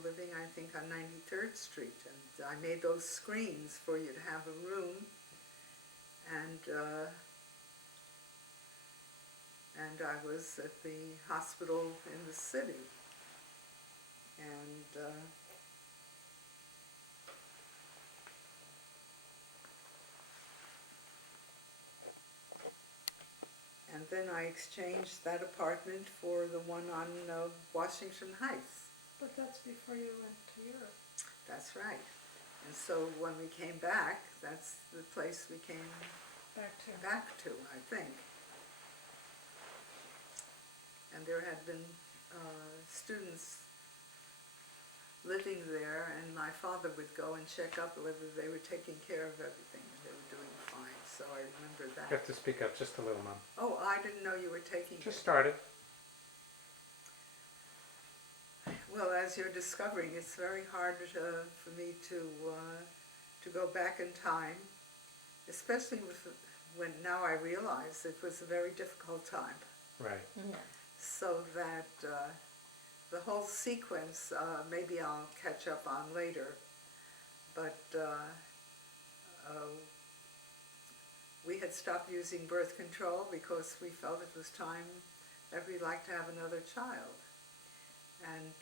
were living, I think, on 93rd Street, and I made those screens for you to have a room, and I was at the hospital in the city, and then I exchanged that apartment for the one on Washington Heights. But that's before you went to Europe. That's right. And so when we came back, that's the place we came back to, I think. And there had been students living there, and my father would go and check up whether they were taking care of everything, and they were doing fine. So I remember that. You have to speak up just a little, Mom. Oh, I didn't know you were taking Just it. started. Well, as you're discovering, it's very hard for me to go back in time, especially when now I realize it was a very difficult time. Right. Yeah. So that the whole sequence, maybe I'll catch up on later, but we had stopped using birth control because we felt it was time that we'd like to have another child. And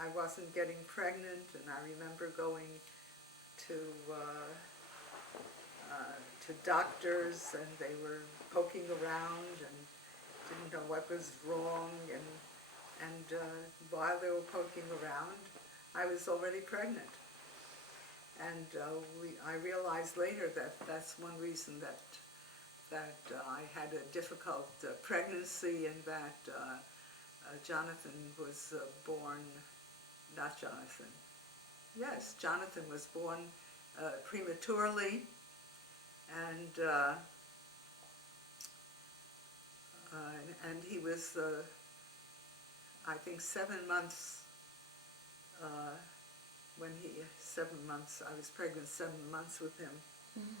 I wasn't getting pregnant, and I remember going to doctors, and they were poking around and didn't know what was wrong, and while they were poking around, I was already pregnant. And I realized later that that's one reason that I had a difficult pregnancy, and that Jonathan was born, not Jonathan. Yes, Jonathan was born prematurely, and he was, I think, 7 months. I was pregnant 7 months with him. Mm-hmm.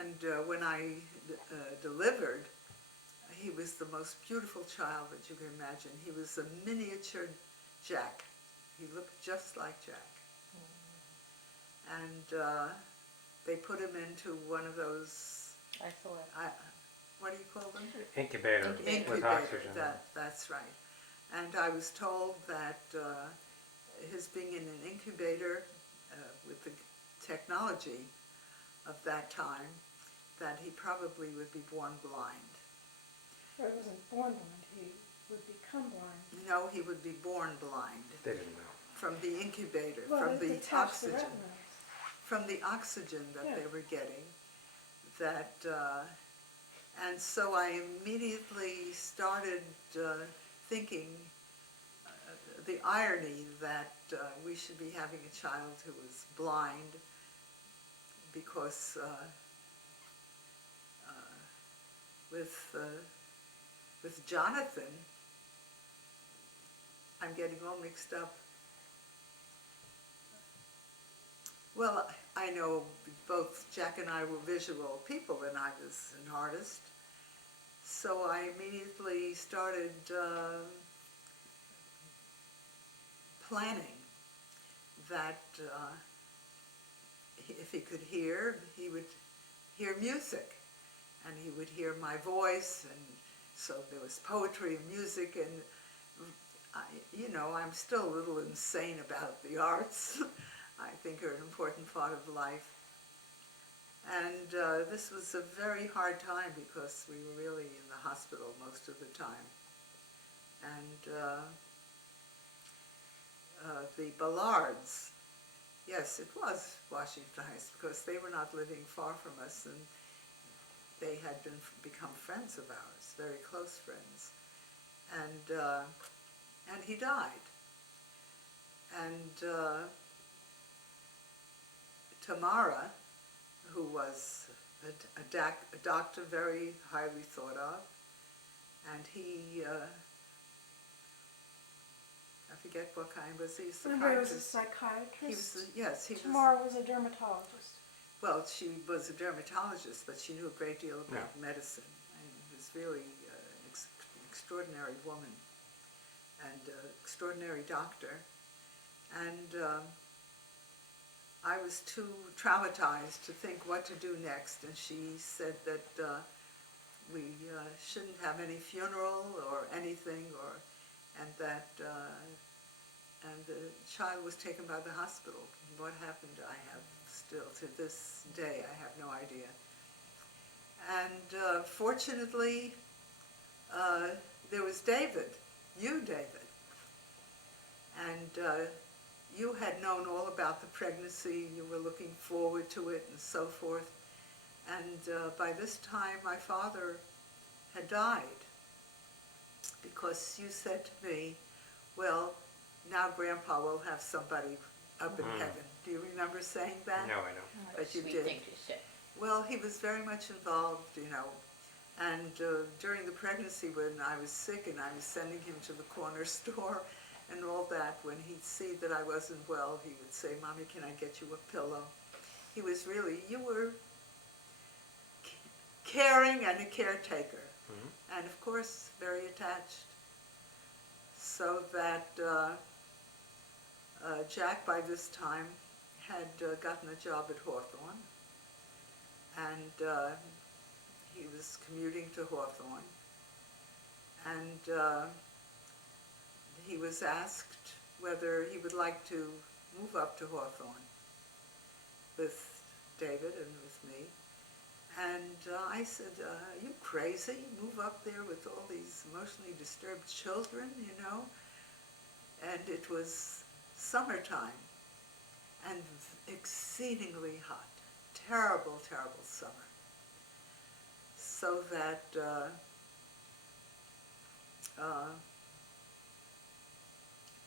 And when I delivered, he was the most beautiful child that you can imagine. He was a miniature Jack. He looked just like Jack. And they put him into one of those, what do you call them? Incubator. With oxygen. That's right. And I was told that his being in an incubator with the technology of that time, that he probably would be born blind. Well, he wasn't born blind, he would become blind. No, he would be born blind. They didn't know. From the incubator, well, from the oxygen. From the oxygen that they were getting. And so I immediately started thinking the irony that we should be having a child who was blind, because with Jonathan, I'm getting all mixed up. Well, I know both Jack and I were visual people, and I was an artist, so I immediately started planning that if he could hear, he would hear music, and he would hear my voice, and so there was poetry and music, and I'm still a little insane about the arts. I think are an important part of life. And this was a very hard time because we were really in the hospital most of the time. And the Ballards, yes, it was Washington Heights, because they were not living far from us, and they had become friends of ours, very close friends. And he died. And Tamara, who was a doctor very highly thought of, and he, I forget what kind, was he a psychiatrist? Remember, he was a psychiatrist? Yes, he Tamara was a dermatologist. well, she was a dermatologist, but she knew a great deal about medicine, and was really an extraordinary woman and extraordinary doctor. And I was too traumatized to think what to do next, and she said that we shouldn't have any funeral or anything, and that and the child was taken by the hospital. What happened, I have still, to this day, I have no idea. And fortunately, there was David, David, and you had known all about the pregnancy, you were looking forward to it and so forth. And by this time, my father had died, because you said to me, well, now Grandpa will have somebody up in heaven. Do you remember saying that? No, I don't. But you Sweet did. thing to say. Well, he was very much involved, and during the pregnancy when I was sick and I was sending him to the corner store and all that, when he'd see that I wasn't well, he would say, Mommy, can I get you a pillow? He was really, you were caring and a caretaker, and of course, very attached. So that Jack, by this time, had gotten a job at Hawthorne, and he was commuting to Hawthorne, and he was asked whether he would like to move up to Hawthorne with David and with me. And I said, are you crazy? Move up there with all these emotionally disturbed children, And it was summertime and exceedingly hot. Terrible, terrible summer. So that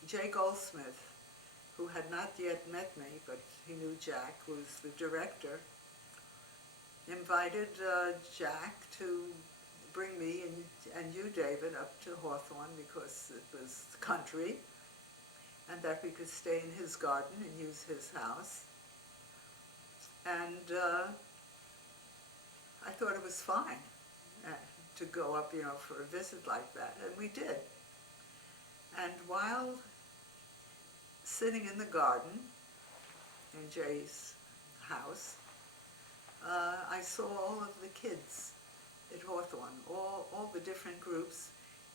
Jay Goldsmith, who had not yet met me, but he knew Jack, who was the director, invited Jack to bring me and you, David, up to Hawthorne, because it was country, and that we could stay in his garden and use his house. And I thought it was fine to go up, for a visit like that, and we did. And while sitting in the garden in Jay's house, I saw all of the kids at Hawthorne, all the different groups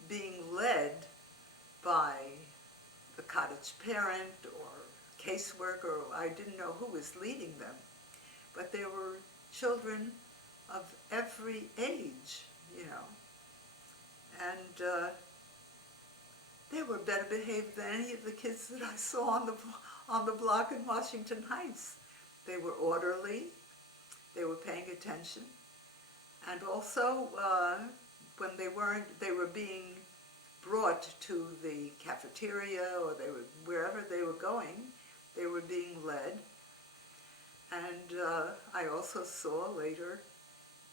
being led by the cottage parent or caseworker. I didn't know who was leading them, but there were children of every age, and they were better behaved than any of the kids that I saw on the block in Washington Heights. They were orderly, they were paying attention, and also when they were being brought to the cafeteria, or wherever they were going, they were being led. And I also saw later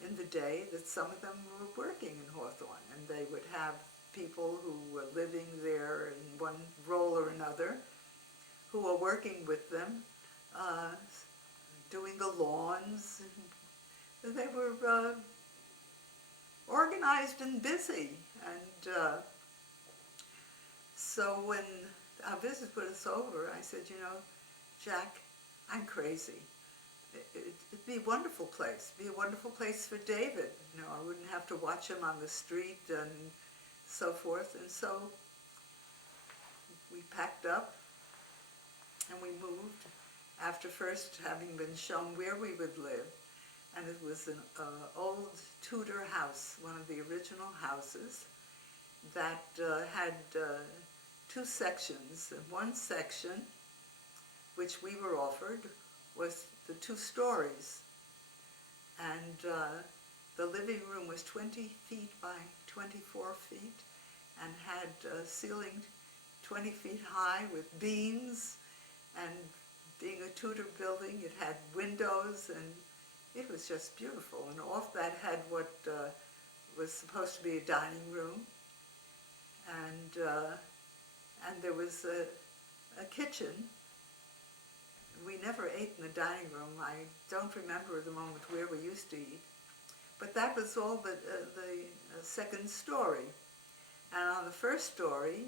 in the day that some of them were working in Hawthorne, and they would have people who were living there in one role or another, who were working with them, doing the lawns. They were organized and busy. And so when our visit was over, I said, Jack, I'm crazy. It'd be a wonderful place. It'd be a wonderful place for David. I wouldn't have to watch him on the street and so forth. And so we packed up and we moved, after first having been shown where we would live. And it was an old Tudor house, one of the original houses, that had two sections. And one section, which we were offered, was the 2 stories. And the living room was 20 feet by 24 feet and had a ceiling 20 feet high with beams, and being a Tudor building, it had windows, and it was just beautiful. And off that had what was supposed to be a dining room, and there was a kitchen we never ate in the dining room. I don't remember the moment where we used to eat. But that was all the second story. And on the first story,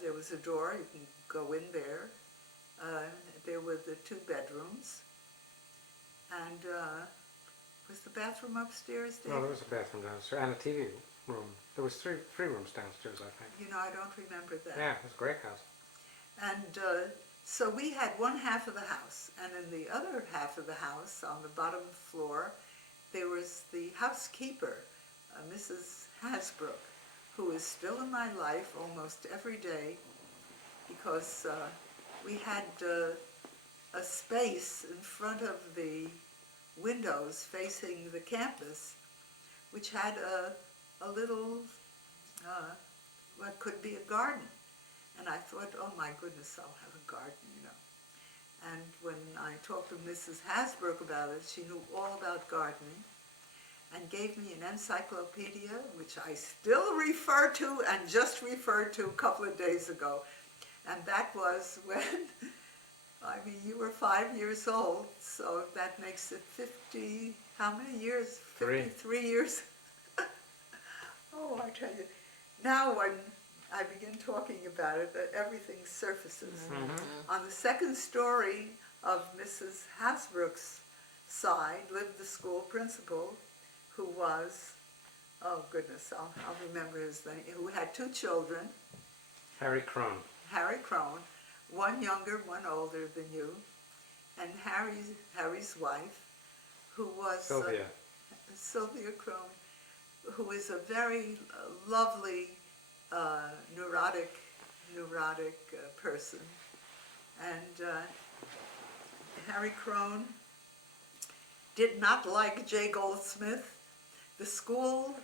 there was a door, you can go in there. There were the 2 bedrooms. And was the bathroom upstairs, David? No, there was a bathroom downstairs and a TV room. There was three rooms downstairs, I think. You know, I don't remember that. Yeah, it was a great house. And so we had one half of the house, and in the other half of the house, on the bottom floor, there was the housekeeper, Mrs. Hasbrook, who is still in my life almost every day, because we had a space in front of the windows facing the campus, which had a little, what could be a garden. And I thought, oh my goodness, I'll have a garden, you know. And when I talked to Mrs. Hasbrook about it, she knew all about gardening and gave me an encyclopedia, which I still refer to and just referred to a couple of days ago. And that was when, I mean, you were 5 years old, so that makes it 50, how many years? 53 years. Oh, I tell you. Now when I begin talking about it, everything surfaces. Mm-hmm. On the second story of Mrs. Hasbrook's side lived the school principal, who was, oh goodness, I'll remember his name, who had 2 children. Harry Crone. Harry Crone, one younger, one older than you, and Harry's wife, who was Sylvia Crone, who is a very lovely, neurotic person. And Harry Crone did not like J. Goldsmith. The school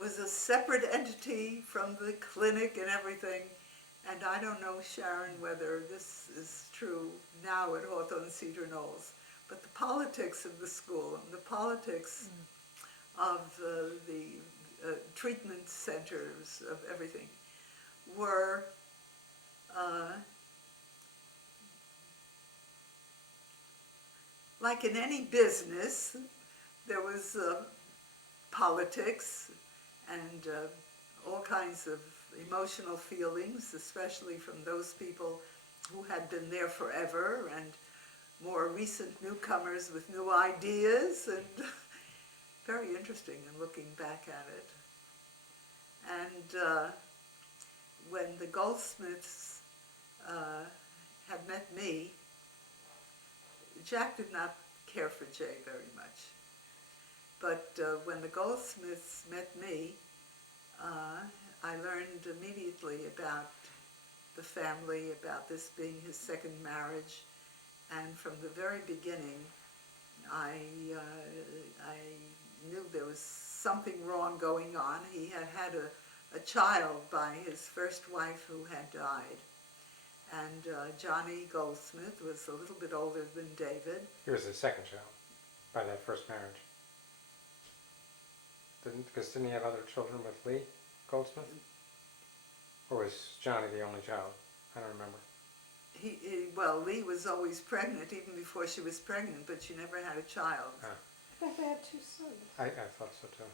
was a separate entity from the clinic and everything. And I don't know, Sharon, whether this is true now at Hawthorne Cedar Knolls, but the politics of the school and the politics of the treatment centers of everything were like in any business, there was politics and all kinds of emotional feelings, especially from those people who had been there forever and more recent newcomers with new ideas, and very interesting in looking back at it. And when the Goldsmiths had met me, Jack did not care for Jay very much. But when the Goldsmiths met me, I learned immediately about the family, about this being his second marriage, and from the very beginning, I knew there was something wrong going on. He had had a child by his first wife who had died, and Johnny Goldsmith was a little bit older than David. He was the second child by that first marriage. Didn't he have other children with Lee Goldsmith? Or was Johnny the only child? I don't remember. Well, Lee was always pregnant, even before she was pregnant, but she never had a child. Ah. I think they had 2 sons. I thought so too.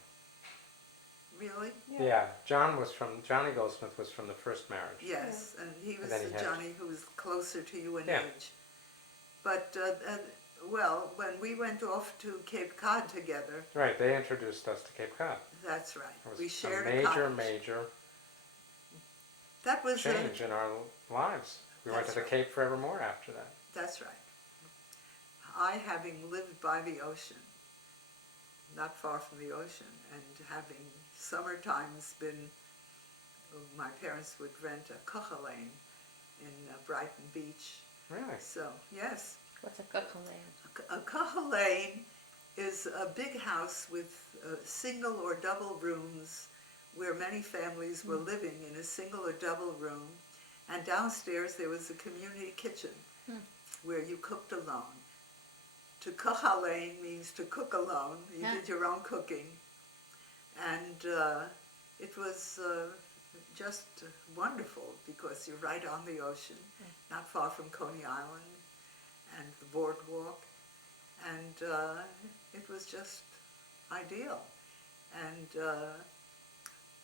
Really? Yeah, Johnny Goldsmith was from the first marriage. Yes, and he was then he the had- Johnny who was closer to you in Yeah. age. But, well, when we went off to Cape Cod together, Right, they introduced us to Cape Cod. that's right, It was we shared a a cottage. major That was change in our lives. We went to That's the right. Cape forevermore after that. That's right. I, having lived by the ocean, not far from the ocean, and having summer times been, my parents would rent a cuchalane in Brighton Beach. Really? So, yes. What's a cuchalane? A cuchalane is a big house with single or double rooms where many families were living in a single or double room. And downstairs there was a community kitchen where you cooked alone. To cuchalane means to cook alone. You did your own cooking. And it was just wonderful because you're right on the ocean, not far from Coney Island. and the boardwalk, and it was just ideal. And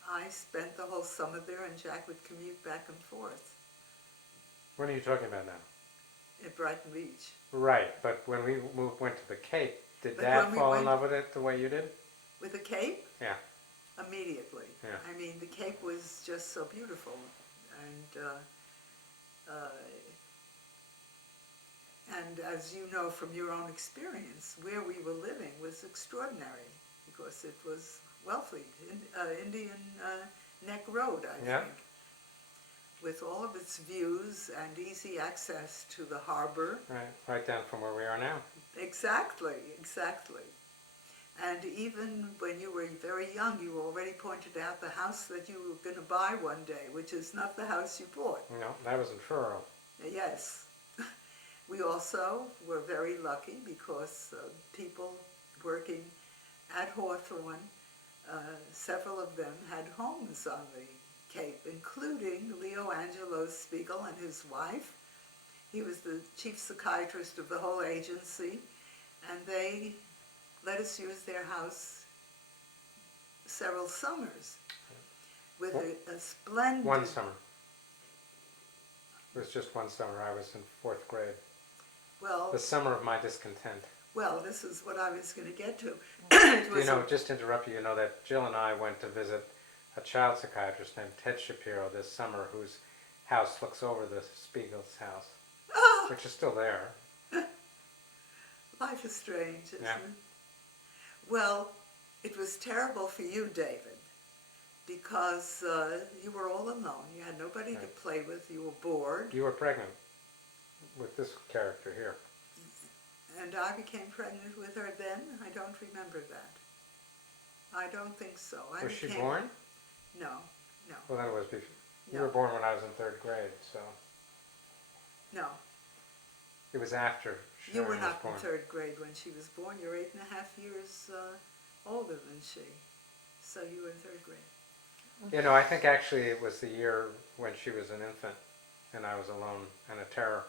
I spent the whole summer there, and Jack would commute back and forth What are you talking about now? at Brighton Beach. Right, but when we went to the Cape, did But Dad when we fall in went- love with it the way you did? With the Cape? Yeah. Immediately. Yeah. I mean, the Cape was just so beautiful, and as you know from your own experience, where we were living was extraordinary because it was Wellfleet, Indian Neck Road, I Yeah. think, with all of its views and easy access to the harbor. Right down from where we are now. Exactly, exactly. And even when you were very young, you already pointed out the house that you were going to buy one day, which is not the house you bought. No, that was in Truro. Yes. We also were very lucky because people working at Hawthorne, several of them had homes on the Cape, including Leo Angelo Spiegel and his wife. He was the chief psychiatrist of the whole agency, and they let us use their house several summers with a splendid... One summer. It was just one summer. I was in 4th grade. Well, The summer of my discontent. well, this is what I was going to get to. You know, just to interrupt you, you know that Jill and I went to visit a child psychiatrist named Ted Shapiro this summer, whose house looks over the Spiegel's house, which is still there. Life is strange, isn't Yeah. it? Well, it was terrible for you, David, because you were all alone. You had nobody to Right. play with. You were bored. You were pregnant with this character here. And I became pregnant with her then? I don't remember that. I don't think so. Was she born? No, no, Well, then it was before. You No. were born when I was in 3rd grade, so no. it was after You Sharon were was not in born. 3rd grade when she was born. You're 8.5 years older than she. So you were in 3rd grade. You know, I think actually it was the year when she was an infant and I was alone and a terror.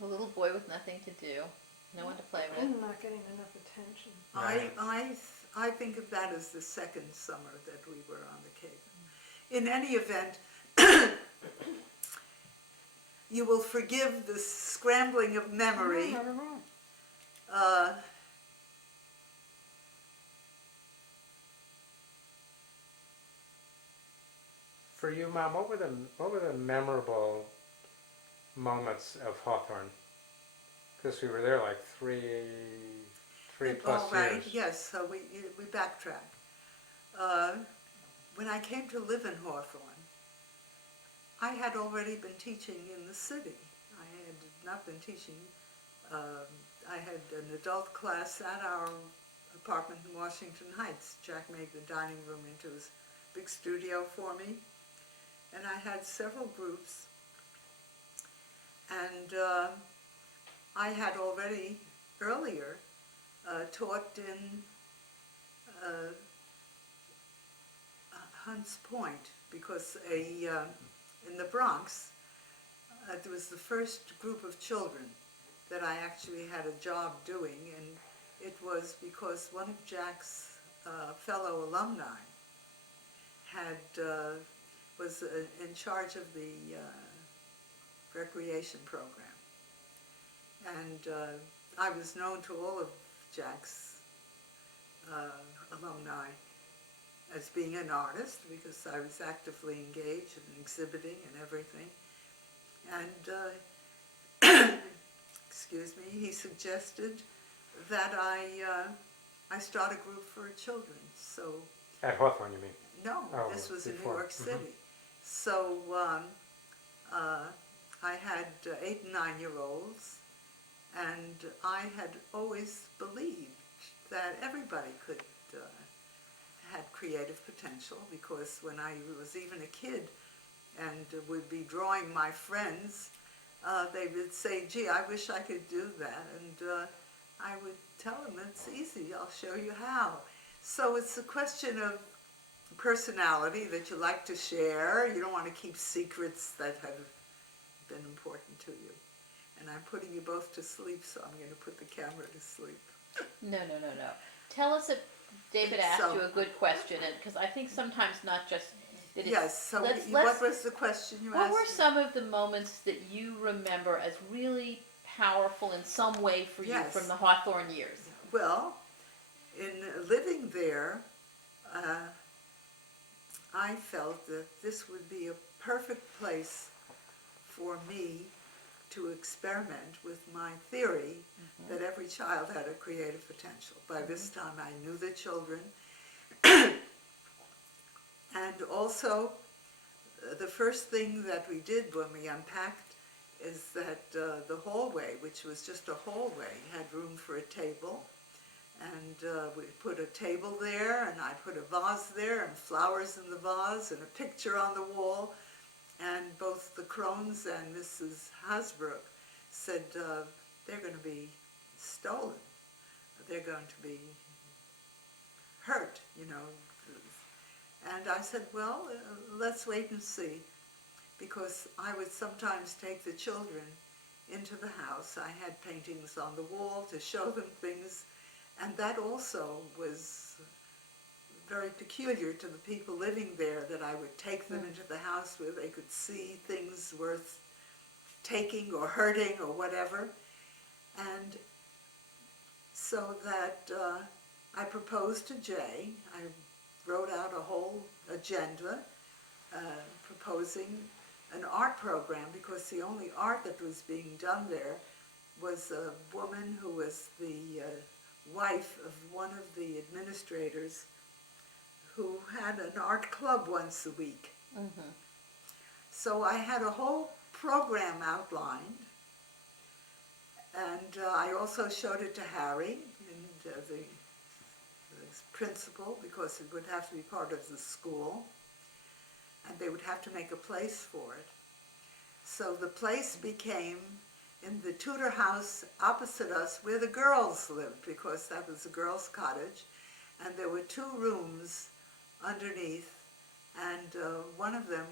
A little boy with nothing to do, no one to play with. And not getting enough attention. Right. I think of that as the second summer that we were on the Cape. In any event, you will forgive the scrambling of memory. Not at all. For you, Mom, what were the memorable moments of Hawthorne? Because we were there like three plus All right, years. yes, so we backtrack. When I came to live in Hawthorne, I had already been teaching in the city. I had not been teaching. I had an adult class at our apartment in Washington Heights. Jack made the dining room into his big studio for me. And I had several groups. And I had already earlier taught in Hunts Point, because in the Bronx, there was the first group of children that I actually had a job doing, and it was because one of Jack's fellow alumni was in charge of the recreation program. And I was known to all of Jack's alumni as being an artist, because I was actively engaged in exhibiting and everything. And excuse me, he suggested that I start a group for children. So At Hawthorne, you mean? no, Oh, this was in New before. York City. So I had 8 and 9-year-olds, and I had always believed that everybody could had creative potential, because when I was even a kid and would be drawing my friends, they would say, gee, I wish I could do that. And I would tell them, it's easy, I'll show you how. So it's a question of personality that you like to share. You don't want to keep secrets that have been important to you. and I'm putting you both to sleep, so I'm going to put the camera to sleep. No. Tell us if David asked So- you a good question, and because I think sometimes not just that it's, Yes, so let's, what was the question you what asked were me? some of the moments that you remember as really powerful in some way for you Yes. from the Hawthorne years? Well, in living there, I felt that this would be a perfect place for me to experiment with my theory that every child had a creative potential. By this time I knew the children. And also, the first thing that we did when we unpacked is that the hallway, which was just a hallway, had room for a table. And we put a table there, and I put a vase there, and flowers in the vase, and a picture on the wall. And both the Crones and Mrs. Hasbrook said, they're going to be stolen. They're going to be hurt, you know. And I said, well, let's wait and see. Because I would sometimes take the children into the house. I had paintings on the wall to show them things. And that also was very peculiar to the people living there, that I would take them into the house where they could see things worth taking or hurting or whatever. And so that I proposed to Jay. I wrote out a whole agenda proposing an art program, because the only art that was being done there was a woman who was the wife of one of the administrators who had an art club once a week. So I had a whole program outlined, and I also showed it to Harry, and the principal, because it would have to be part of the school, and they would have to make a place for it. So the place became in the Tudor house opposite us, where the girls lived, because that was a girls' cottage, and there were 2 rooms underneath, and one of them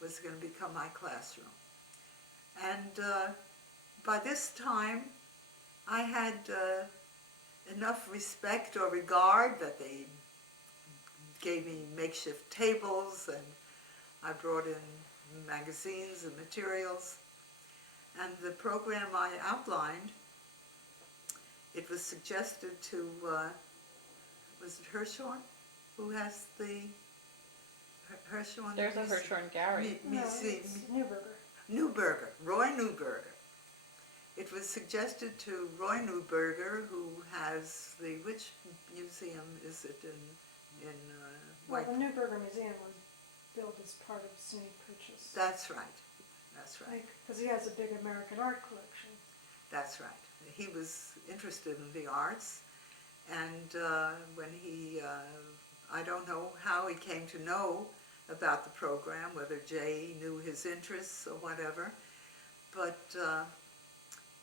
was going to become my classroom. And by this time, I had enough respect or regard that they gave me makeshift tables, and I brought in magazines and materials. And the program I outlined, it was suggested to, was it Hirshhorn? Who has the Hirshhorn? There's a Hirshhorn Gary. No, it's Newburger. Newburger, Roy Newburger. It was suggested to Roy Newburger, who has the, which museum is it in Well, White? the Newburger Museum was built as part of SUNY Purchase. That's right, that's right. Because he has a big American art collection. That's right. He was interested in the arts, and when he, I don't know how he came to know about the program, whether Jay knew his interests or whatever, but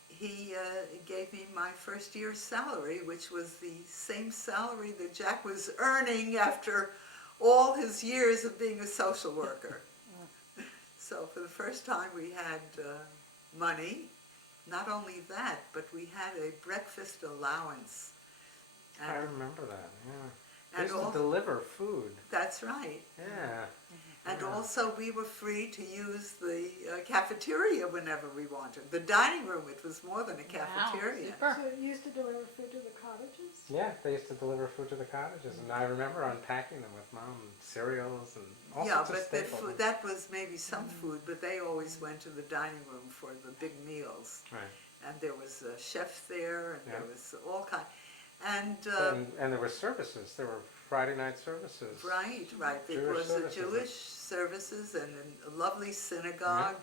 he gave me my first year's salary, which was the same salary that Jack was earning after all his years of being a social worker. So for the first time we had money. Not only that, but we had a breakfast allowance. I remember that, yeah. They And used to deliver food. that's right. Yeah. And Yeah. also we were free to use the cafeteria whenever we wanted. The dining room, it was more than a cafeteria. Wow, So it used to deliver food to the cottages? Yeah, they used to deliver food to the cottages, and I remember unpacking them with Mom, cereals and all Yeah, sorts of but staples. that was maybe some food, but they always went to the dining room for the big meals. Right. And there was a chef there, and there Yeah. was all kind. And And there were services. There were Friday night services. right, there Jewish was a services. Jewish services and a lovely synagogue.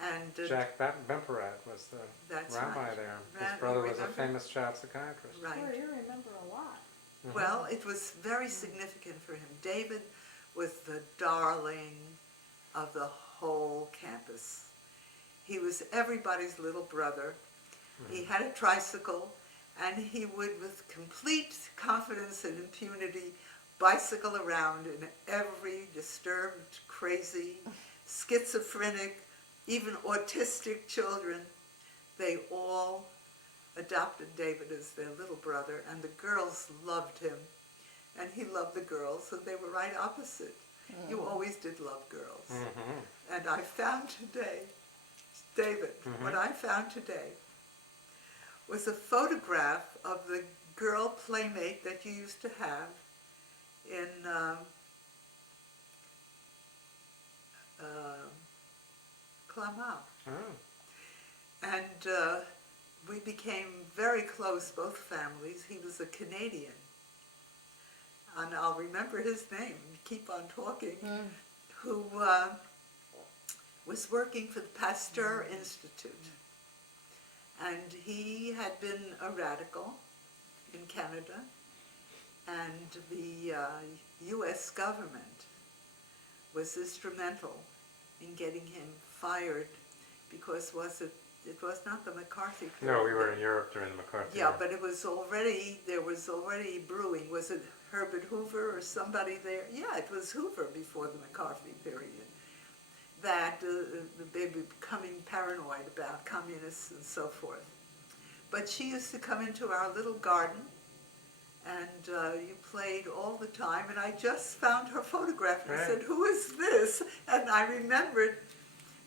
And Jack Bemperat was the That's rabbi right. there. Ra- His brother was a remember? famous child psychiatrist. right. Boy, you remember a lot. Well, it was very significant for him. David was the darling of the whole campus. He was everybody's little brother. He had a tricycle, and he would, with complete confidence and impunity, bicycle around in every disturbed, crazy, schizophrenic, even autistic children they all adopted David as their little brother, and the girls loved him, and he loved the girls, so they were right opposite. You always did love girls. Mm-hmm. And I found today, David, what I found today was a photograph of the girl playmate that you used to have in Clamart. Oh. And we became very close, both families. He was a Canadian. And I'll remember his name, keep on talking, who was working for the Pasteur Institute. And he had been a radical in Canada, and the U.S. government was instrumental in getting him fired because it was not the McCarthy period. No, we were in Europe during the McCarthy Yeah, era. but there was already brewing. Was it Herbert Hoover or somebody there? Yeah, it was Hoover before the McCarthy period. That they were becoming paranoid about communists and so forth. But she used to come into our little garden, and you played all the time, and I just found her photograph and I said, "Who is this?" And I remembered,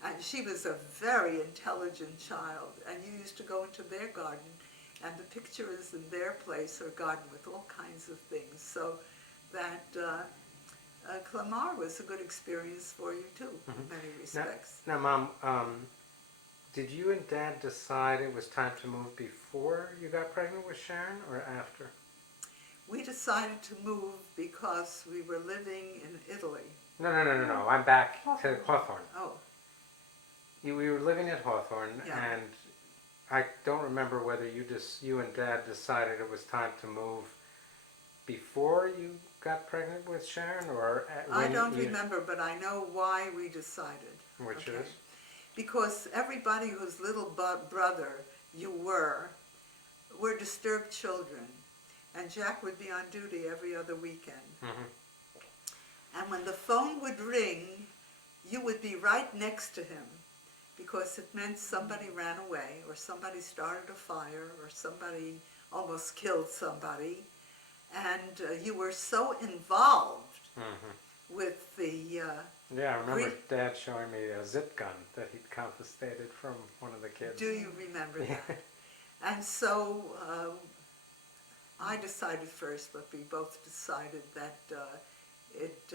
and she was a very intelligent child, and you used to go into their garden, and the picture is in their place, or garden with all kinds of things, so that Clamart was a good experience for you too, in many respects. Now, Mom, did you and Dad decide it was time to move before you got pregnant with Sharon, or after? We decided to move because we were living in Italy. No. I'm back to Hawthorne. Hawthorne. Oh, We were living at Hawthorne, Yeah. and I don't remember whether you and Dad decided it was time to move before you got pregnant with Sharon, or I don't remember, but I know why we decided. Which okay? is? Because everybody whose little brother you were disturbed children, and Jack would be on duty every other weekend. And when the phone would ring, you would be right next to him, because it meant somebody ran away, or somebody started a fire, or somebody almost killed somebody, and you were so involved with the Yeah, I remember Greek- Dad showing me a zip gun that he'd confiscated from one of the kids. Do you remember Yeah. that? And so I decided first, but we both decided that it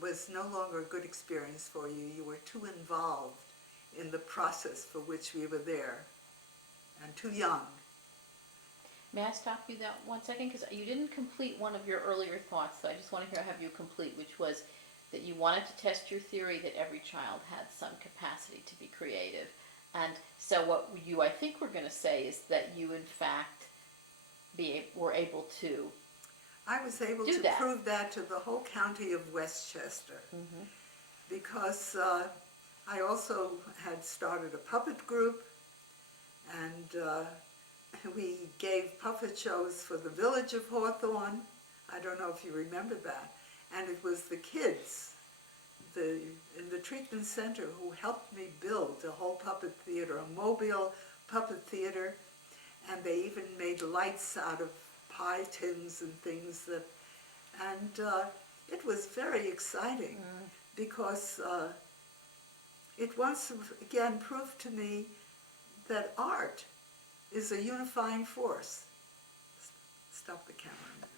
was no longer a good experience for you. You were too involved in the process for which we were there, and too young. May I stop you that 1 second? Because you didn't complete one of your earlier thoughts, so I just want to have you complete, which was that you wanted to test your theory that every child had some capacity to be creative. And so what you, I think, were going to say is that you, in fact, were able to. I was able Do to that. prove that to the whole county of Westchester, because I also had started a puppet group, and we gave puppet shows for the village of Hawthorne. I don't know if you remember that. And it was the kids in the treatment center who helped me build a whole puppet theater, a mobile puppet theater, and they even made lights out of pie tins and things and it was very exciting because it once again proved to me that art is a unifying force. Stop the camera a minute.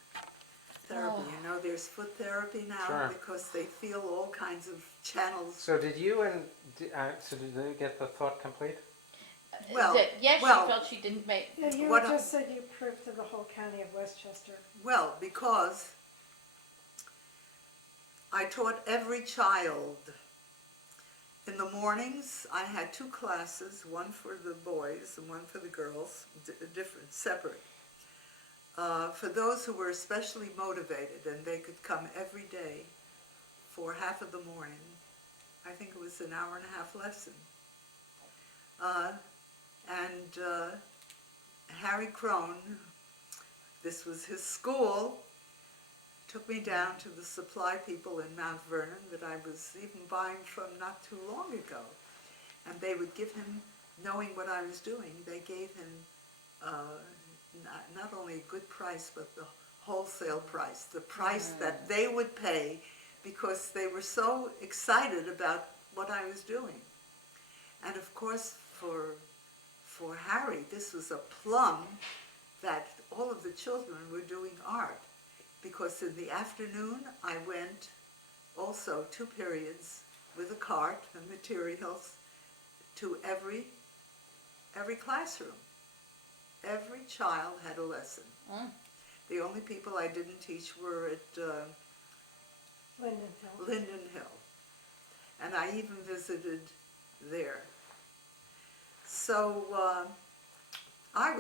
Therapy, you know, there's foot therapy now. Sure. Because they feel all kinds of channels. So did you and so did they get the thought complete? Well, Yes, well- she felt she didn't make. Yeah, you What just said you proved to the whole county of Westchester. Well, because I taught every child. In the mornings, I had 2 classes, one for the boys and one for the girls, different, separate. For those who were especially motivated, and they could come every day for half of the morning. I think it was an hour and a half lesson. And Harry Crone, this was his school, took me down to the supply people in Mount Vernon that I was even buying from not too long ago. And they would give him knowing what I was doing, they gave him not only a good price, but the wholesale price, the price that they would pay, because they were so excited about what I was doing. And of course, for Harry, this was a plum that all of the children were doing art, because in the afternoon I went also 2 periods with a cart and materials to every classroom. Every child had a lesson. The only people I didn't teach were at Linden Hill. Linden Hill, and I even visited there. So I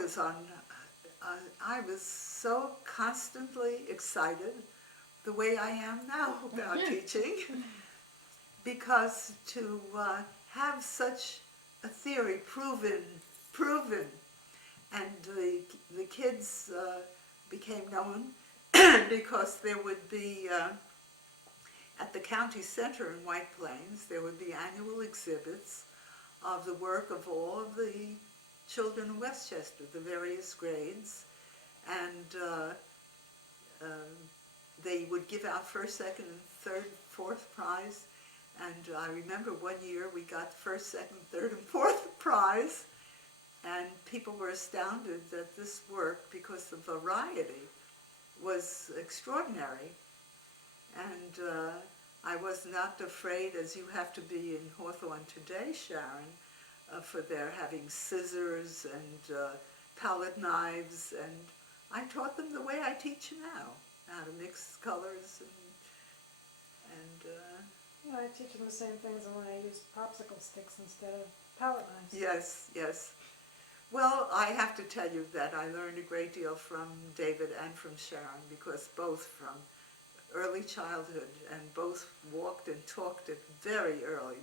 was so constantly excited, the way I am now about teaching, because to have such a theory proven, and the kids became known because there would be at the county center in White Plains, there would be annual exhibits of the work of all of the children in Westchester, the various grades, and they would give out first, second, and third, fourth prize. And I remember one year we got first, second, third, and fourth prize, and people were astounded that this work, because the variety was extraordinary. And I was not afraid, as you have to be in Hawthorne today, Sharon, for their having scissors and palette knives, and I taught them the way I teach now, how to mix colors and Yeah, I teach them the same things when I use popsicle sticks instead of palette knives. yes, yes. Well, I have to tell you that I learned a great deal from David and from Sharon, because both from early childhood, and both walked and talked it very early,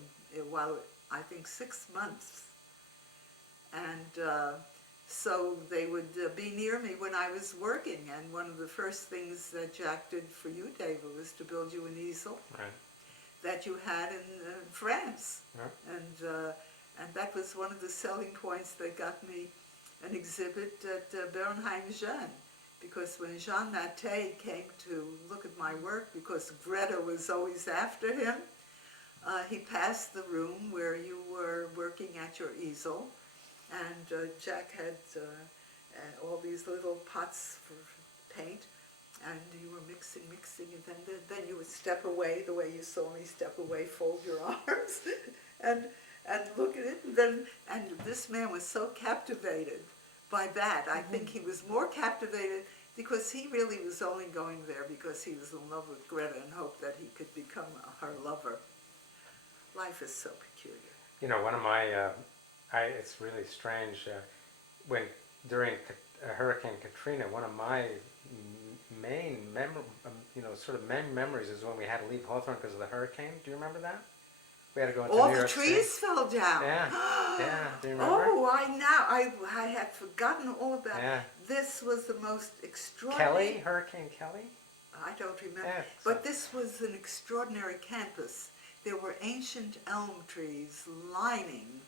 while I think 6 months. And so they would be near me when I was working, and one of the first things that Jack did for you, David, was to build you an easel that you had in France. And that was one of the selling points that got me an exhibit at Bernheim Jeune, because when Jean Matte came to look at my work, because Greta was always after him, he passed the room where you were working at your easel, and Jack had all these little pots for paint, and you were mixing, and then you would step away, the way you saw me step away, fold your arms, and look at it, and this man was so captivated by that. I think he was more captivated because he really was only going there because he was in love with Greta and hoped that he could become her lover. Life is so peculiar. You know, one of my, it's really strange, when during Hurricane Katrina, one of my main memories is when we had to leave Hawthorne because of the hurricane. Do you remember that? We had to go into All New the York trees City. fell down. Yeah, do you remember? Oh, I had forgotten all of that. Yeah. This was the most extraordinary. Hurricane Kelly? I don't remember. Yeah, But this was an extraordinary campus. There were ancient elm trees lining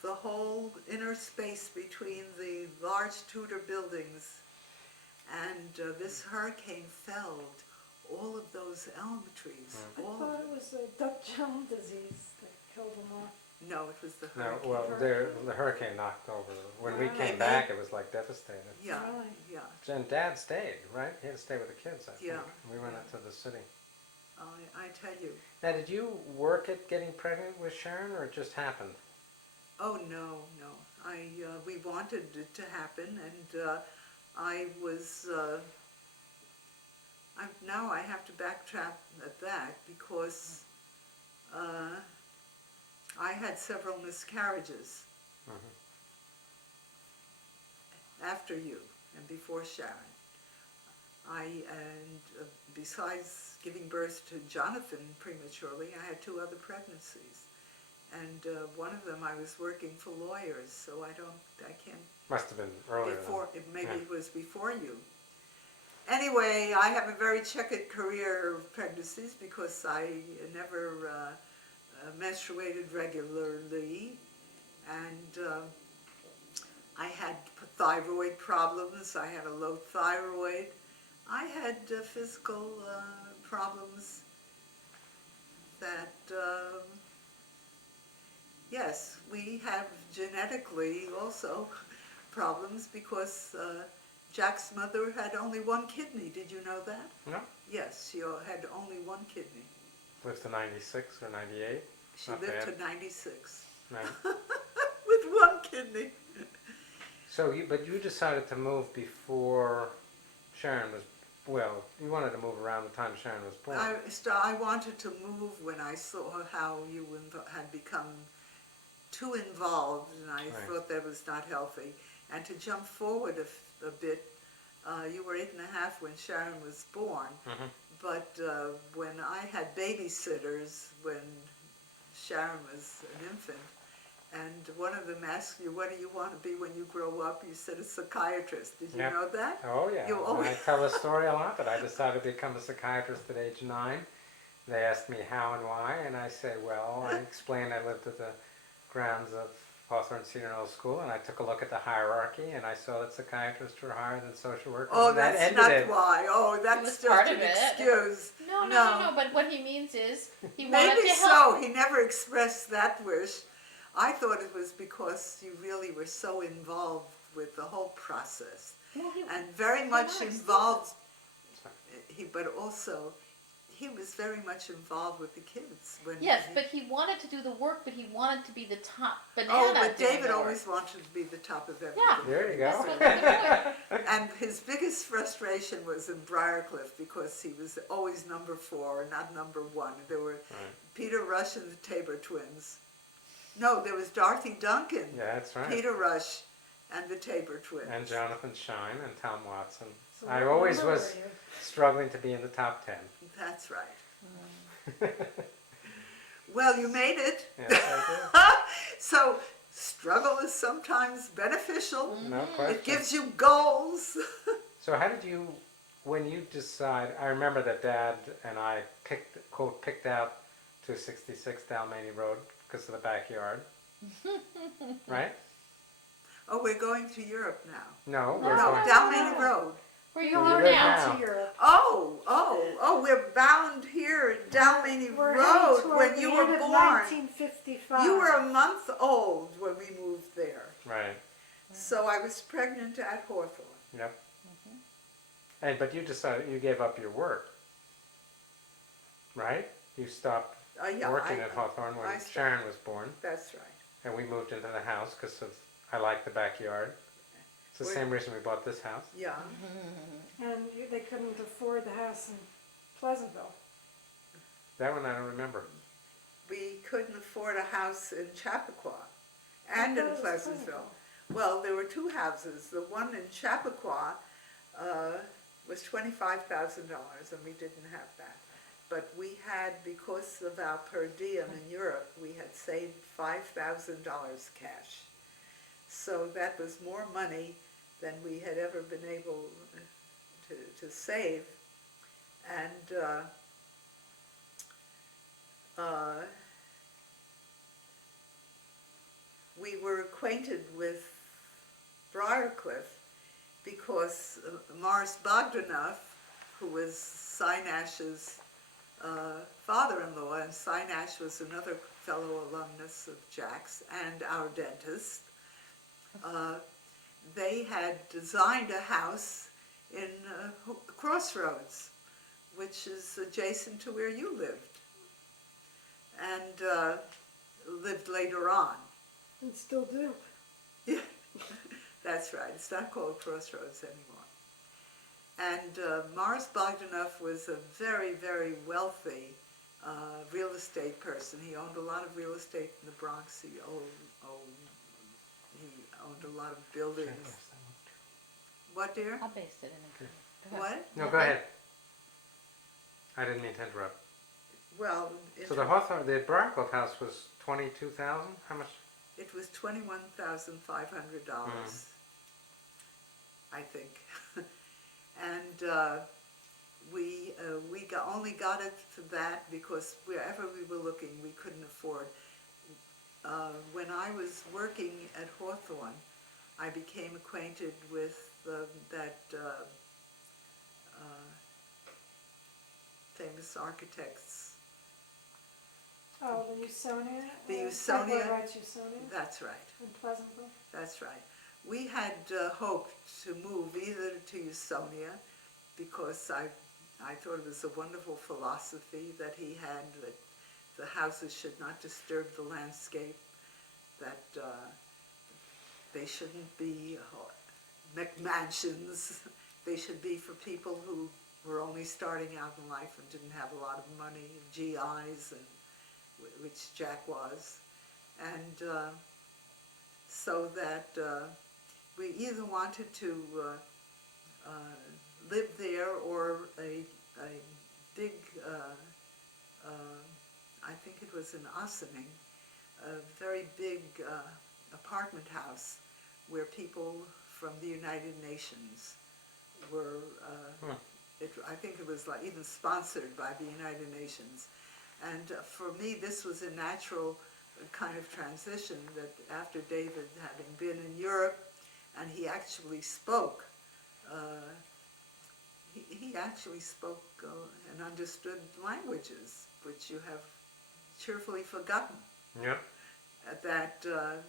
the whole inner space between the large Tudor buildings. And this hurricane felled all of those elm trees. I All thought of it them. was the Dutch-elm disease that killed them off. No, it was the No, hurricane. well, the hurricane knocked over. When we Right. came back, it was like devastating. Yeah, Really? yeah. And Dad stayed, right? He had to stay with the kids, I think. Yeah. We went into the city. I tell you. Now, did you work at getting pregnant with Sharon, or it just happened? Oh no. We wanted it to happen, and I was. Now I have to backtrack at that because I had several miscarriages after you and before Sharon. Besides giving birth to Jonathan prematurely, I had 2 other pregnancies. And one of them I was working for lawyers, so I can't, Must have been earlier. maybe it was before you. Anyway, I have a very checkered career of pregnancies because I never menstruated regularly, and I had thyroid problems. I had a low thyroid. I had physical problems that, yes, we have genetically also problems because Jack's mother had only one kidney. Did you know that? No? Yes, she had only one kidney. Lived to 96 or 98? She Not lived bad. to 96 Right. with one kidney. So, but you decided to move before Sharon was, well, you wanted to move around the time Sharon was born. I wanted to move when I saw how you had become too involved, and I Right. thought that was not healthy. And to jump forward a bit, you were 8.5 when Sharon was born, Mhm. but when I had babysitters when Sharon was an infant, and one of them asked you, what do you want to be when you grow up? You said a psychiatrist. Did you Yep. know that? Oh, yeah. You And always- I tell the story a lot that I decided to become a psychiatrist at age 9. They asked me how and why, and I say, well, I explained I lived at the grounds of Hawthorne Senior Middle School, and I took a look at the hierarchy, and I saw that psychiatrists were higher than social workers. Oh, and that that's ended not it. why. Oh, was that's just part an of it. excuse. No, but what he means is he wanted Maybe to help. so. He never expressed that wish. I thought it was because you really were so involved with the whole process Well, he, and very much not involved. But also, he was very much involved with the kids. yes, but he wanted to do the work, but he wanted to be the top banana. Oh, but doing David the work. always wanted to be the top of everything. Yeah. There you That's go. what they're doing. And his biggest frustration was in Briarcliff because he was always number 4, not number 1. There were Peter Rush and the Tabor twins. No, there was Dorothy Duncan, Yeah, that's right. Peter Rush, and the Tabor twins. And Jonathan Shine and Tom Watson. So I what always number was were you? struggling to be in the top 10. That's right. Well, you made it. Yes, I So struggle is sometimes beneficial. did. No question. It gives you goals. So how did you, when you decide, I remember that Dad and I picked out 266 Dalmany Road because of the backyard. Right? Oh, we're going to Europe now. No, No. we're No, going. Dalmany Road. Where you Where are you live now. now. To Europe. Oh, we're bound here at Dalmany We're Road heading toward when the you end were of born. 1955. You were a month old when we moved there. Right. So I was pregnant at Hawthorne. Yep. And but you decided you gave up your work, right? You stopped Yeah, working at Hawthorne when I stopped. Sharon was born, That's right. and we moved into the house because I liked the backyard. It's the Wait. same reason we bought this house. Yeah. And they couldn't afford the house in Pleasantville. That one I don't remember. We couldn't afford a house in Chappaqua and I in thought it was Pleasantville. Well, there were 2 houses. The one in Chappaqua was $25,000, and we didn't have that. But we had, because of our per diem in Europe, we had saved $5,000 cash. So that was more money than we had ever been able to save. And we were acquainted with Briarcliff because Morris Bogdanoff, who was Sinash's father-in-law, and Sinash was another fellow alumnus of Jack's and our dentist, they had designed a house in Crossroads, which is adjacent to where you lived, and lived later on. And still do. Yeah, that's right. It's not called Crossroads anymore. And Morris Bogdanoff was a very, very wealthy real estate person. He owned a lot of real estate in the Bronx. He owned a lot of buildings. What, dear? I'll base it in a What? No, go ahead. I didn't mean to interrupt. Well, So the Hawthorne, the Briarcliff house was 22,000. How much? it was $21,500, I think. And we only got it for that because wherever we were looking, we couldn't afford. when I was working at Hawthorne, I became acquainted with that famous architect's. Oh, the Usonia? The Frank Lloyd Usonia. Wright's Usonia That's right. in Pleasantville. That's right. We had hoped to move either to Usonia because I thought it was a wonderful philosophy that he had, that the houses should not disturb the landscape, that they shouldn't be McMansions. They should be for people who were only starting out in life and didn't have a lot of money, GIs, and which Jack was. And so that we either wanted to live there, or a big, I think it was in Ossining, a very big apartment house where people from the United Nations were, I think it was like even sponsored by the United Nations. And for me, this was a natural kind of transition, that after David having been in Europe, and he actually spoke, he actually spoke and understood languages which you have cheerfully forgotten. Yeah. That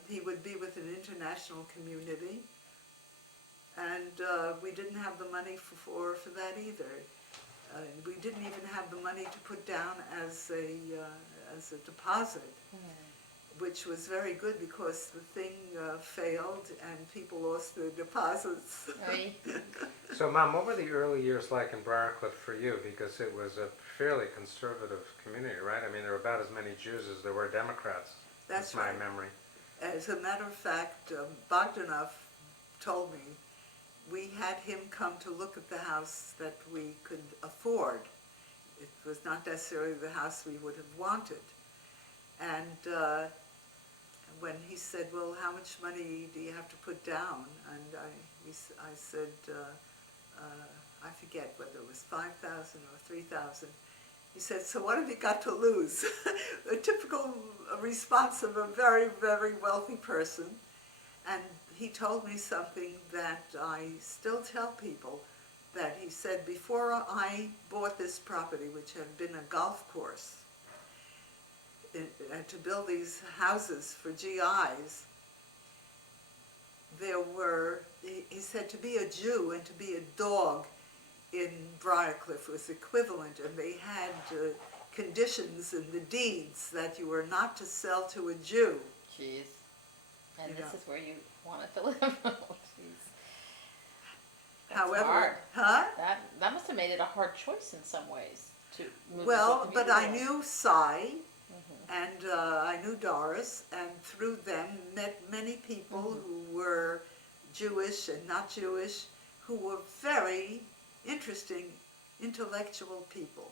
he would be with an international community, and we didn't have the money for that either. We didn't even have the money to put down as a deposit, which was very good because the thing failed and people lost their deposits. Right. So, Mom, what were the early years like in Briarcliff for you? Because it was a fairly conservative community, right? I mean, there were about as many Jews as there were Democrats. That's my right. memory. As a matter of fact, Bogdanov told me we had him come to look at the house that we could afford. It was not necessarily the house we would have wanted. And when he said, well, how much money do you have to put down? And I said, I forget whether it was 5,000 or 3,000. He said, so what have you got to lose? A typical response of a very, very wealthy person. And he told me something that I still tell people, that he said, before I bought this property, which had been a golf course, to build these houses for GIs, there were, he said, to be a Jew and to be a dog in Briarcliff was equivalent, and they had conditions in the deeds that you were not to sell to a Jew. Jeez. And You this know. is where you wanted to live. Oh, jeez. That's However, hard. huh? That must have made it a hard choice in some ways to move Well, into a but I community. knew Cy, and I knew Doris, and through them met many people who were Jewish and not Jewish, who were very interesting, intellectual people.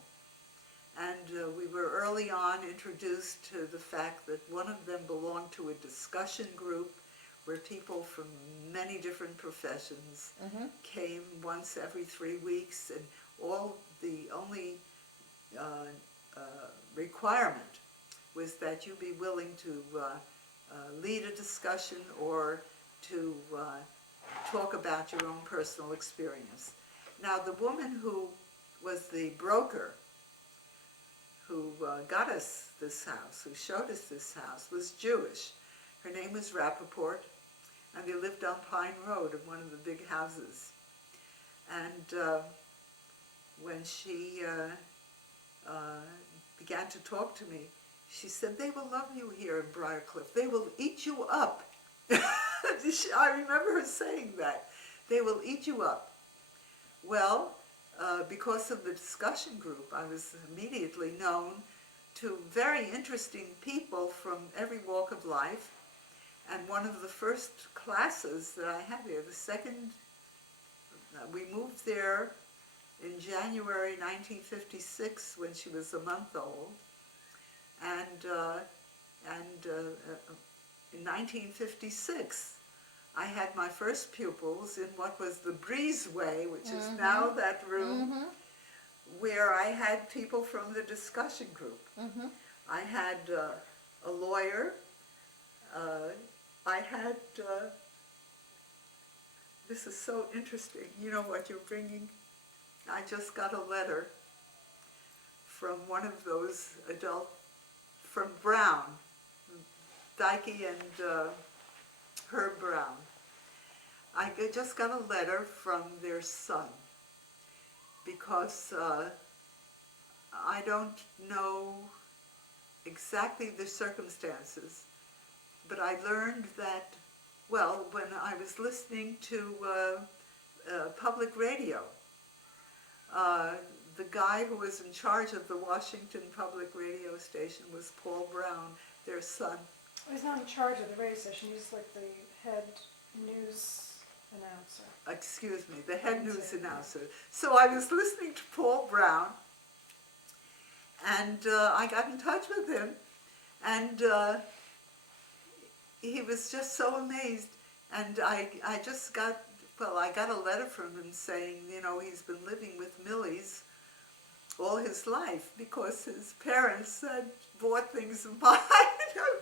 And we were early on introduced to the fact that one of them belonged to a discussion group where people from many different professions came once every 3 weeks, and the only requirement was that you be willing to lead a discussion or to talk about your own personal experience. Now, the woman who was the broker who got us this house, who showed us this house, was Jewish. Her name was Rappaport, and they lived on Pine Road in one of the big houses. And when she began to talk to me, she said, they will love you here in Briarcliff. They will eat you up. I remember her saying that. They will eat you up. Well, because of the discussion group, I was immediately known to very interesting people from every walk of life. And one of the first classes that I had there, the second, we moved there in January 1956 when she was a month old. And in 1956, I had my first pupils in what was the breezeway, which is now that room, where I had people from the discussion group. I had a lawyer, I had, this is so interesting, you know what you're bringing? I just got a letter from one of those from Brown, Dikey and Herb Brown. Just got a letter from their son because I don't know exactly the circumstances, but I learned that, well, when I was listening to public radio, the guy who was in charge of the Washington public radio station was Paul Brown, their son. He's not in charge of the radio station, he's like the head news announcer. Excuse me, the head news announcer. So I was listening to Paul Brown, and I got in touch with him, and he was just so amazed. And I got a letter from him saying, you know, he's been living with Millie's all his life because his parents had bought things behind him.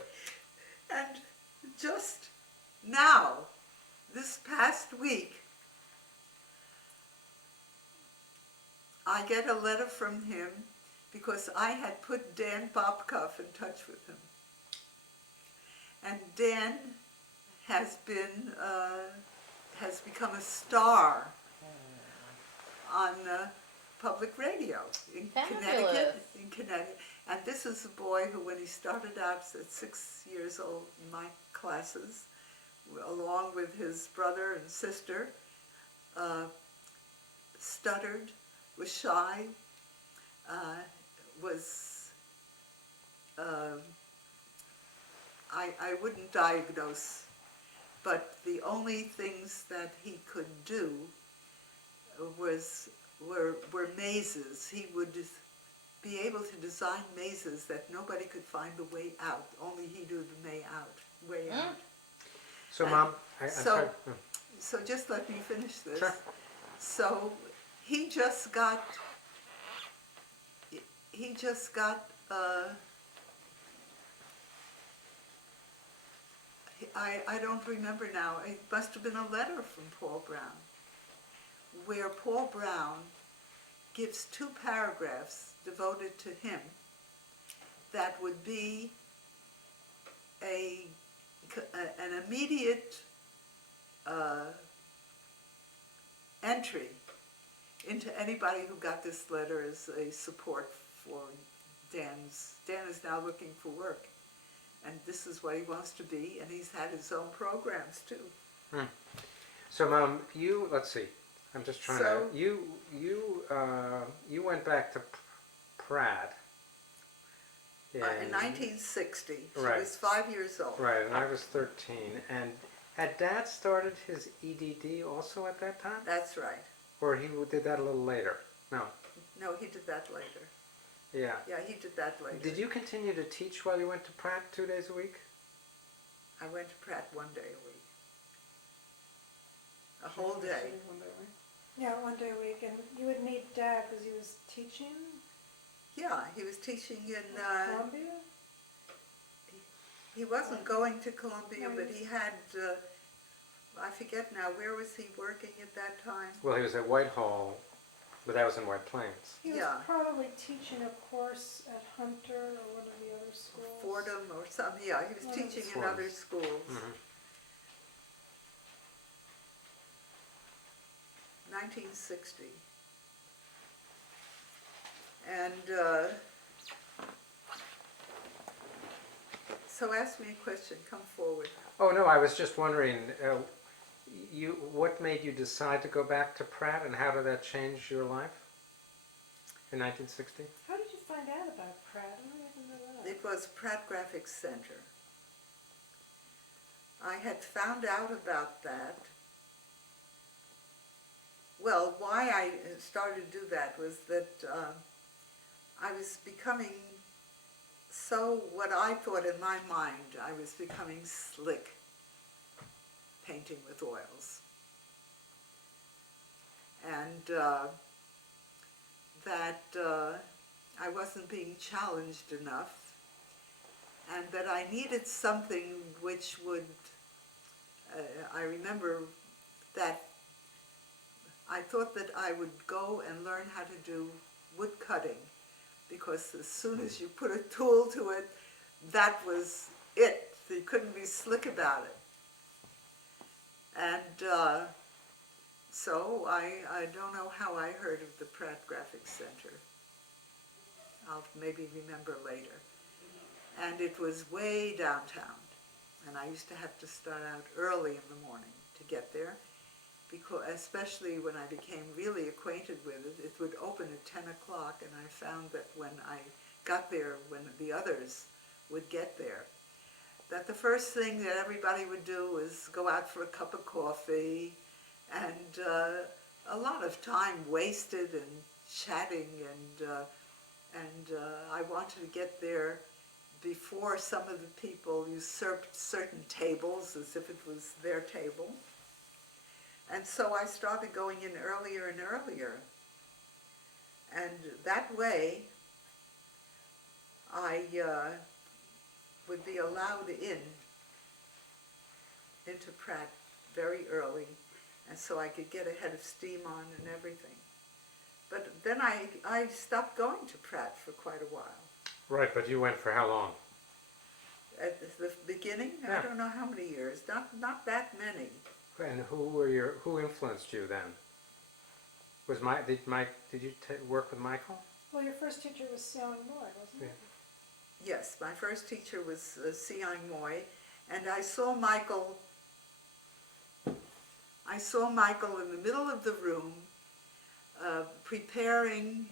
And just now, this past week, I get a letter from him because I had put Dan Bobkoff in touch with him. And Dan has become a star on public radio in Connecticut. And this is a boy who, when he started out at 6 years old in my classes, along with his brother and sister, stuttered, was shy, I wouldn't diagnose, but the only things that he could do were mazes. He would be able to design mazes that nobody could find the way out. Only he knew the way out. So, Mom, I'm so, sorry. So just let me finish this. Sure. So he just got I don't remember now, it must have been a letter from Paul Brown, where Paul Brown gives 2 paragraphs devoted to him that would be an immediate entry into anybody who got this letter as a support for Dan is now looking for work, and this is what he wants to be, and he's had his own programs too. So, Mom, let's see. I'm just trying to. You went back to Pratt In 1960, she Right. was 5 years old. Right, and I was 13. And had Dad started his EDD also at that time? That's right. Or he did that a little later? No. No, he did that later. Yeah. Yeah, he did that later. Did you continue to teach while you went to Pratt 2 days a week? I went to Pratt 1 day a week. A whole day. Yeah, 1 day a week, and you would meet Dad because he was teaching Yeah, he was teaching in, Columbia? he wasn't going to Columbia, No, but he had, I forget now, where was he working at that time? Well, he was at Whitehall, but that was in White Plains. He was Yeah. probably teaching a course at Hunter or one of the other schools. Fordham or something, yeah, he was One of teaching the in other schools. schools. Mm-hmm. 1960. And so ask me a question, come forward. Oh, no, I was just wondering, what made you decide to go back to Pratt, and how did that change your life in 1960? How did you find out about Pratt? I don't even know that. It was Pratt Graphics Center. I had found out about that. Well, why I started to do that was that I was becoming what I thought in my mind, I was becoming slick painting with oils. And that I wasn't being challenged enough. and that I needed something which would, I remember that I thought that I would go and learn how to do wood cutting, because as soon as you put a tool to it, that was it. You couldn't be slick about it. And so I don't know how I heard of the Pratt Graphics Center. I'll maybe remember later. And it was way downtown. And I used to have to start out early in the morning to get there, because especially when I became really acquainted with it, it would open at 10 o'clock, and I found that when I got there, when the others would get there, that the first thing that everybody would do was go out for a cup of coffee, and a lot of time wasted and chatting, and I wanted to get there before some of the people usurped certain tables as if it was their table. And so I started going in earlier and earlier. And that way, I would be allowed into Pratt very early, and so I could get a head of steam on and everything. But then I stopped going to Pratt for quite a while. Right, but you went for how long? At the beginning, Yeah. I don't know how many years, not that many. And who influenced you then? Did you work with Michael? Well, your first teacher was Sion Moy, wasn't it? Yes, my first teacher was Siang Moy, and I saw Michael in the middle of the room preparing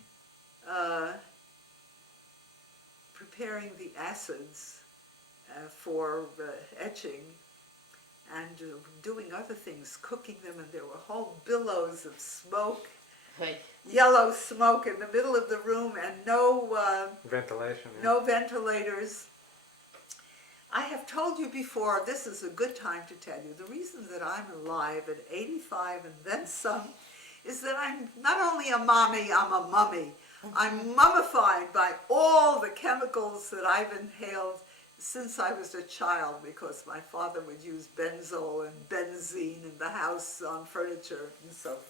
the acids for etching, and doing other things, cooking them, and there were whole billows of smoke, Right. yellow smoke in the middle of the room, and no Ventilation. Yeah. no ventilators. I have told you before, this is a good time to tell you, the reason that I'm alive at 85 and then some is that I'm not only a mommy, I'm a mummy. I'm mummified by all the chemicals that I've inhaled since I was a child, because my father would use benzol and benzene in the house on furniture and so forth.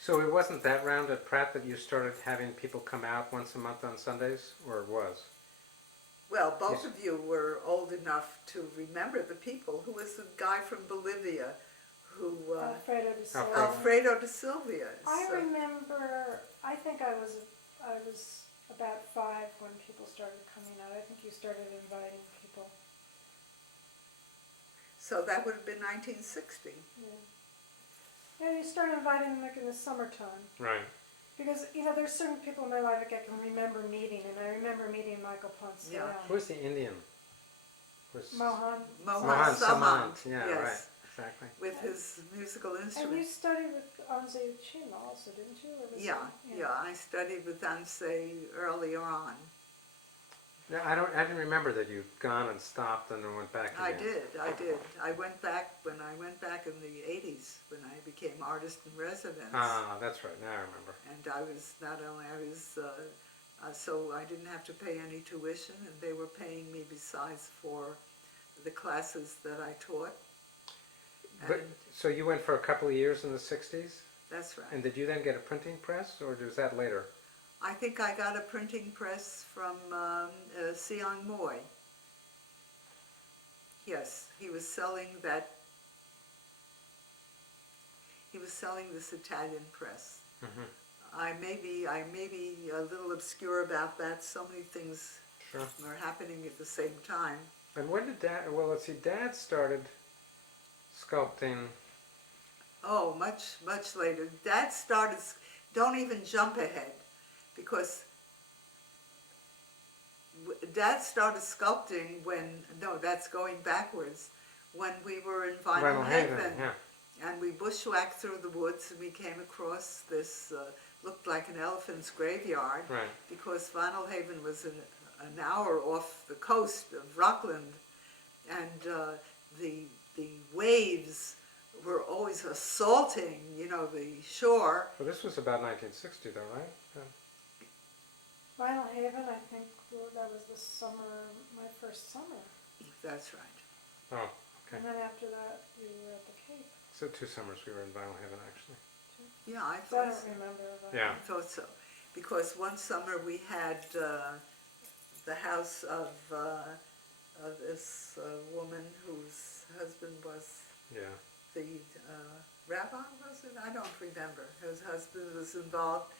So it wasn't that round at Pratt that you started having people come out once a month on Sundays, or it was? Well, both Yes. of you were old enough to remember the people. Who was the guy from Bolivia who... Alfredo de Silva. Alfredo de Silva. I So- remember, I think I was about 5 when people started coming out. I think you started inviting people. So that would have been 1960. Yeah, you started inviting them like in the summertime. Right. Because, there's certain people in my life that I can remember meeting, and I remember meeting Michael Ponce de Yeah. Leon. Who was the Indian? Mohan. Mohan Samant, Yeah, yes, right. Exactly. with his musical And you instruments. studied with Anze Uchima also, didn't you? Or was Yeah, it- yeah, I studied with Anse earlier on. Yeah, I didn't remember that you'd gone and stopped and then went back again. I did. I went back in the 80s when I became artist in residence. Ah, that's right. Now I remember. And so I didn't have to pay any tuition, and they were paying me besides for the classes that I taught. But And so you went for a couple of years in the 60s, that's right. and did you then get a printing press, or was that later? I think I got a printing press from Siang Moy. Yes, he was selling this Italian press. Mm-hmm. I may be a little obscure about that. So many things Sure. were happening at the same time. And when did Dad? Well, let's see. Dad started sculpting. Oh, much later. Dad started. Don't even jump ahead, because Dad started sculpting when. No, that's going backwards. When we were in Vinyl Haven. Yeah. And we bushwhacked through the woods, and we came across this, looked like an elephant's graveyard, Right. because Vinyl Haven was an hour off the coast of Rockland, and the waves were always assaulting, the shore. Well, this was about 1960, though, right? Vinyl Haven, I think that was the summer, my first summer. That's right. Oh, okay. And then after that, we were at the Cape. So 2 summers we were in Vinyl Haven, actually. Yeah, I So I thought, don't remember that. Yeah. I thought so. Because one summer we had the house of this woman whose husband was Yeah. the rabbi, was it? I don't remember. His husband was involved.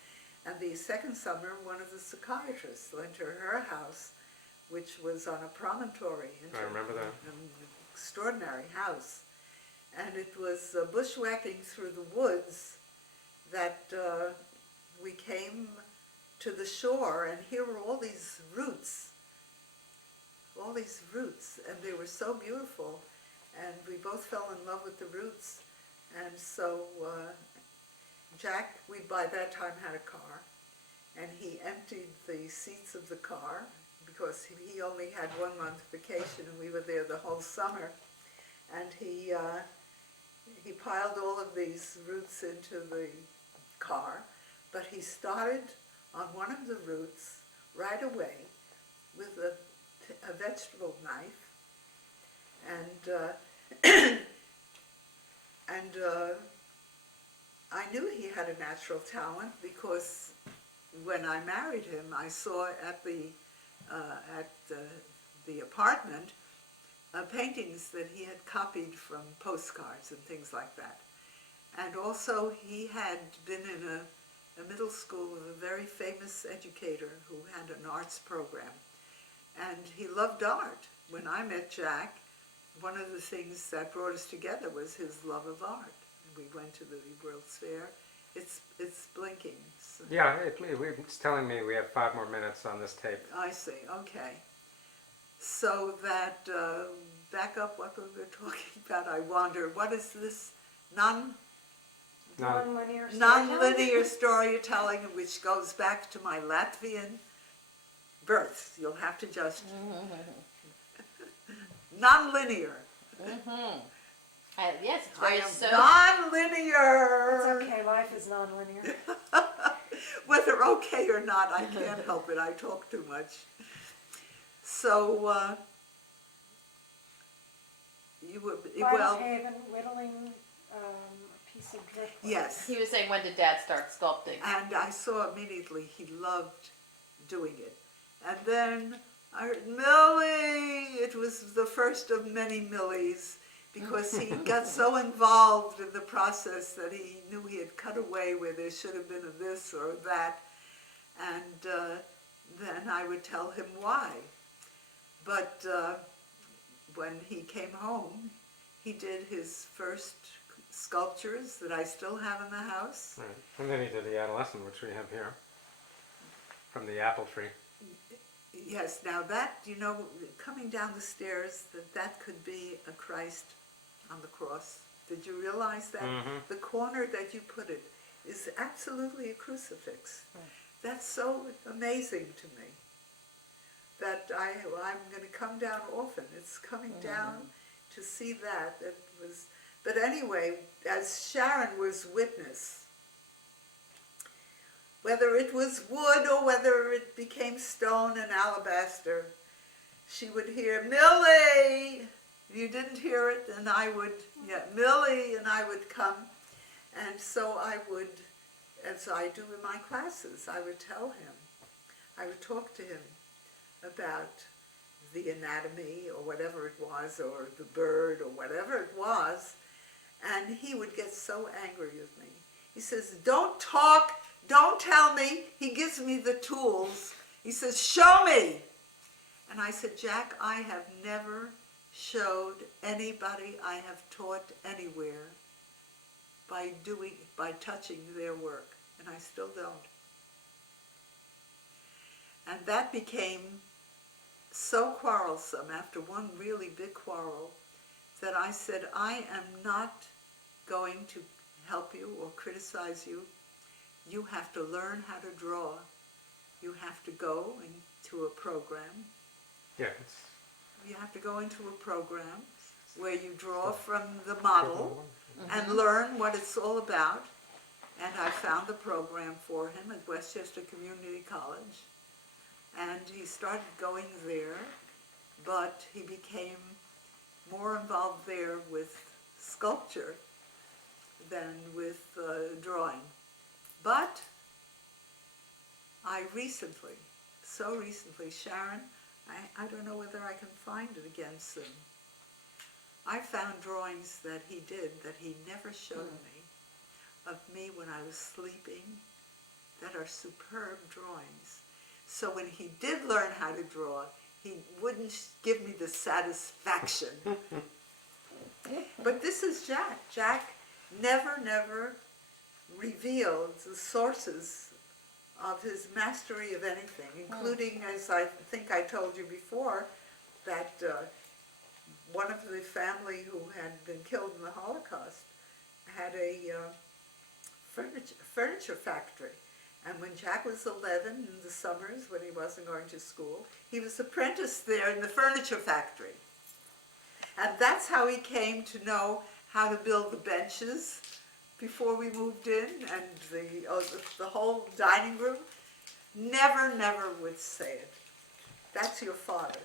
And the second summer, one of the psychiatrists went to her house, which was on a promontory. I remember that. An extraordinary house. And it was bushwhacking through the woods that we came to the shore, and here were all these roots, and they were so beautiful, and we both fell in love with the roots. And so Jack, we by that time had a car, and he emptied the seats of the car because he only had 1 month vacation, and we were there the whole summer. And he piled all of these roots into the car, but he started on one of the roots right away with a vegetable knife, and I knew he had a natural talent because when I married him, I saw at the apartment paintings that he had copied from postcards and things like that. And also he had been in a middle school with a very famous educator who had an arts program. And he loved art. When I met Jack, one of the things that brought us together was his love of art. We went to the World's Fair. It's blinking. So Yeah, it's telling me we have 5 more minutes on this tape. I see, okay. So that, back up what we were talking about, I wonder, what is this Non-linear storytelling. non-linear storytelling, which goes back to my Latvian birth. You'll have to just non-linear. Yes, it's I very am so. non-linear. It's okay, life is non-linear. Whether okay or not, I can't help it. I talk too much. So you were Vinyl Haven, whittling a piece of driftwood. Yes. He was saying, when did Dad start sculpting? And I saw immediately he loved doing it. And then I heard, Millie! It was the first of many Millies, because he got so involved in the process that he knew he had cut away where there should have been a this or that. And then I would tell him why. But when he came home, he did his first sculptures that I still have in the house. Right. And then he did the adolescent, which we have here, from the apple tree. Yes, now that, you know, coming down the stairs, that could be a Christ on the cross. Did you realize that? Mm-hmm. The corner that you put it is absolutely a crucifix. That's so amazing to me that I'm going to come down often. It's coming down to see that. It was, but anyway, as Sharon was witness, whether it was wood or whether it became stone and alabaster, she would hear, Millie! You didn't hear it, and I would, yeah, Millie, and I would come. And so I would, as I do in my classes, I would tell him, I would talk to him about the anatomy or whatever it was, or the bird or whatever it was, and he would get so angry with me. He says, don't talk, don't tell me. He gives me the tools. He says, show me. And I said, Jack, I have never showed anybody I have taught anywhere by touching their work, and I still don't. And that became so quarrelsome after one really big quarrel that I said, I am not going to help you or criticize you. You have to learn how to draw. You have to go into a program. Yeah, You have to go into a program where you draw from the model and learn what it's all about. And I found the program for him at Westchester Community College. and he started going there, but he became more involved there with sculpture than with drawing. But I recently, so recently, Sharon, I don't know whether I can find it again soon. I found drawings that he did that he never showed me, of me when I was sleeping, that are superb drawings. So when he did learn how to draw, he wouldn't give me the satisfaction. But this is Jack. Jack never revealed the sources of his mastery of anything, including, as I think I told you before, that one of the family who had been killed in the Holocaust had a furniture factory. And when Jack was 11 in the summers, when he wasn't going to school, he was apprenticed there in the furniture factory. And that's how he came to know how to build the benches before we moved in, and the whole dining room. Never would say it. That's your father.